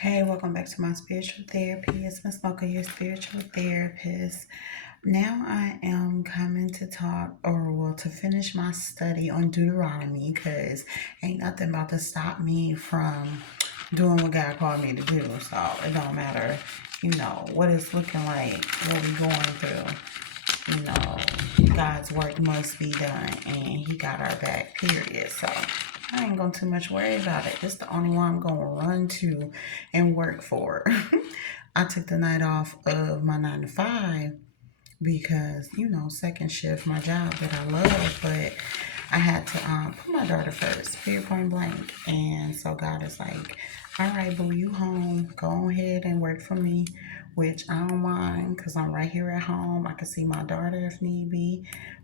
Hey, welcome back to my spiritual therapy. It's Miss Mocha, your spiritual therapist. Now I am coming to talk, or well, to finish my study on Deuteronomy, because ain't nothing about to stop me from doing what God called me to do. So it don't matter, what it's looking like, what we going through. God's work must be done, and He got our back, period. So I ain't gonna too much worry about it. This the only one I'm gonna run to and work for. I took the night off of my 9 to 5 because second shift, my job that I love, but I had to put my daughter first, period, point blank. And so God is like, all right, boo, you home. Go ahead and work for me, which I don't mind because I'm right here at home. I can see my daughter if need be.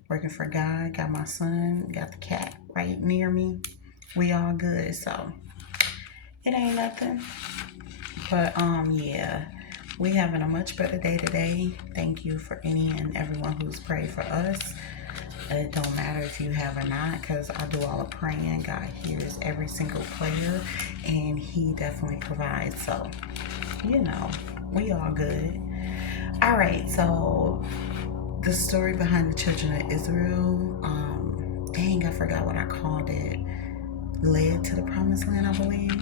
Working for God. Got my son, got the cat right near me. We all good. So it ain't nothing. But yeah, we having a much better day today. Thank you for any and everyone who's prayed for us. It don't matter if you have or not, because I do all the praying. God hears every single prayer, and He definitely provides. So, we all good. All right, so the story behind the children of Israel. Dang, I forgot what I called it. Led to the promised land, I believe.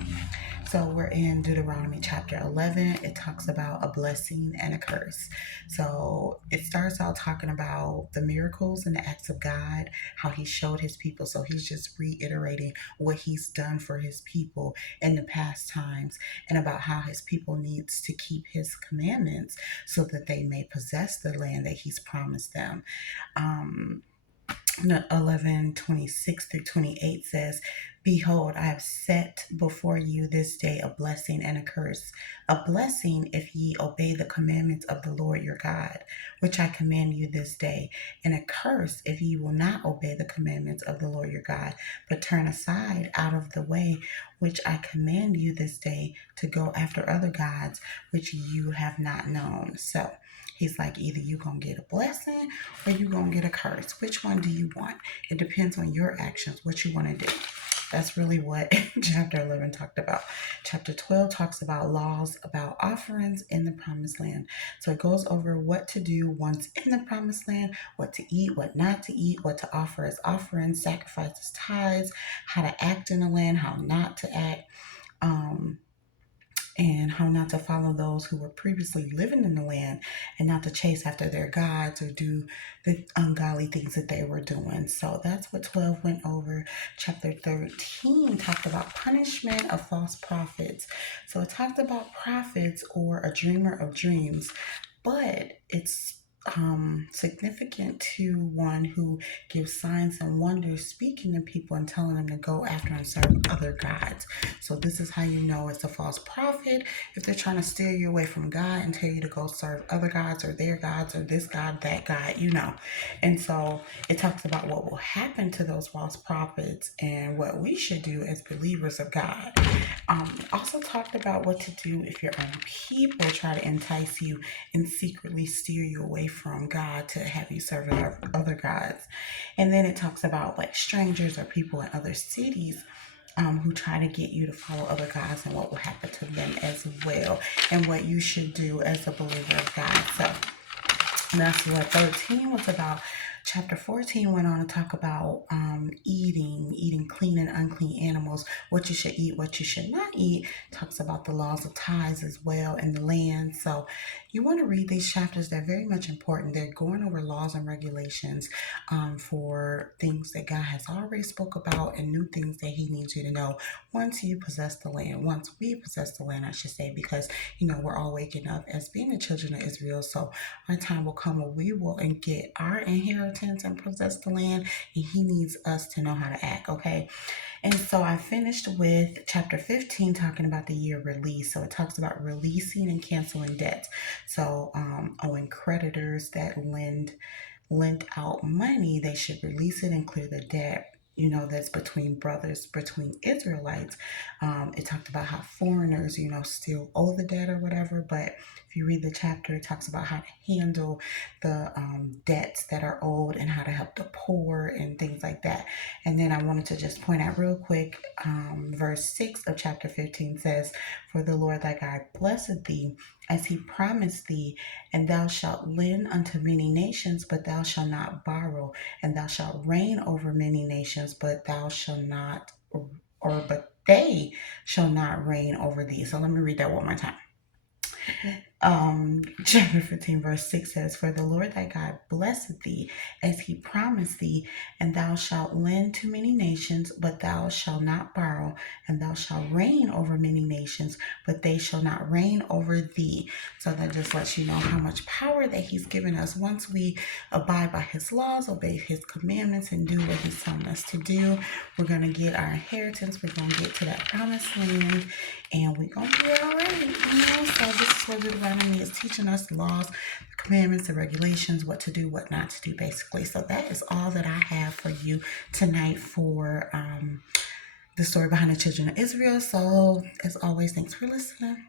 So we're in Deuteronomy chapter 11. It talks about a blessing and a curse. So it starts out talking about the miracles and the acts of God, how He showed His people. So He's just reiterating what He's done for His people in the past times, and about how His people needs to keep His commandments so that they may possess the land that He's promised them. Um, 11:26-28 says, behold, I have set before you this day a blessing and a curse. A blessing if ye obey the commandments of the Lord your God, which I command you this day, and a curse if ye will not obey the commandments of the Lord your God, but turn aside out of the way which I command you this day to go after other gods which you have not known. So He's like, either you gonna get a blessing or you gonna get a curse. Which one do you want? It depends on your actions, what you want to do. That's really what chapter 11 talked about. Chapter 12 talks about laws about offerings in the promised land. So it goes over what to do once in the promised land, what to eat, what not to eat, what to offer as offerings, sacrifices, tithes, how to act in the land, how not to act. And how not to follow those who were previously living in the land, and not to chase after their gods or do the ungodly things that they were doing. So that's what 12 went over. Chapter 13 talked about punishment of false prophets. So it talked about prophets or a dreamer of dreams, but it's significant to one who gives signs and wonders, speaking to people and telling them to go after and serve other gods. So this is how you know it's a false prophet, if they're trying to steer you away from God and tell you to go serve other gods or their gods or this God, that God. And so it talks about what will happen to those false prophets and what we should do as believers of God. Also talked about what to do if your own people try to entice you and secretly steer you away from God to have you serve other gods. And then it talks about like strangers or people in other cities who try to get you to follow other gods, and what will happen to them as well, and what you should do as a believer of God. So that's what 13 was about. Chapter 14 went on to talk about eating clean and unclean animals, what you should eat, what you should not eat. Talks about the laws of tithes as well in the land. So you want to read these chapters. They're very much important. They're going over laws and regulations for things that God has already spoke about, and new things that He needs you to know once you possess the land. Once we possess the land, I should say, because we're all waking up as being the children of Israel. So our time will come where we will and get our inheritance and possess the land, and He needs us to know how to act, okay? And so I finished with chapter 15 talking about the year release. So it talks about releasing and canceling debts. So owing creditors that lend out money, they should release it and clear the debt. that's between brothers, between Israelites. It talked about how foreigners, still owe the debt or whatever. But if you read the chapter, it talks about how to handle the debts that are owed and how to help the poor and things like that. And then I wanted to just point out real quick, verse 6 of chapter 15 says, "For the Lord thy God blessed thee as he promised thee, and thou shalt lend unto many nations, but thou shalt not borrow, and thou shalt reign over many nations, but thou shalt not, but they shall not reign over thee." So let me read that one more time. Chapter 15, verse 6 says, "For the Lord thy God blessed thee as he promised thee, and thou shalt lend to many nations, but thou shalt not borrow, and thou shalt reign over many nations, but they shall not reign over thee." So that just lets you know how much power that he's given us once we abide by his laws, obey his commandments, and do what he's telling us to do. We're going to get our inheritance. We're going to get to that promised land, and we're going to be all right. So this is what Deuteronomy is teaching us: the laws, the commandments, the regulations, what to do, what not to do, basically. So that is all that I have for you tonight for the story behind the children of Israel. So as always, thanks for listening.